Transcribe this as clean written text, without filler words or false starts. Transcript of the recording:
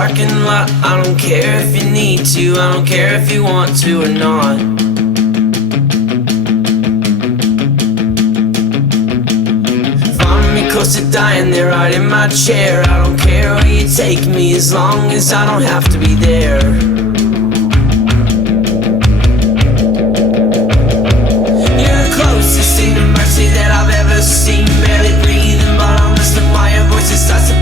parking lot. I don't care if you need to, I don't care if you want to or not. Find me close to dying there, right in my chair. I don't care where you take me, as long as I don't have to be there. You're the closest thing to mercy that I've ever seen. Barely breathing, but I'm listening while your voice starts to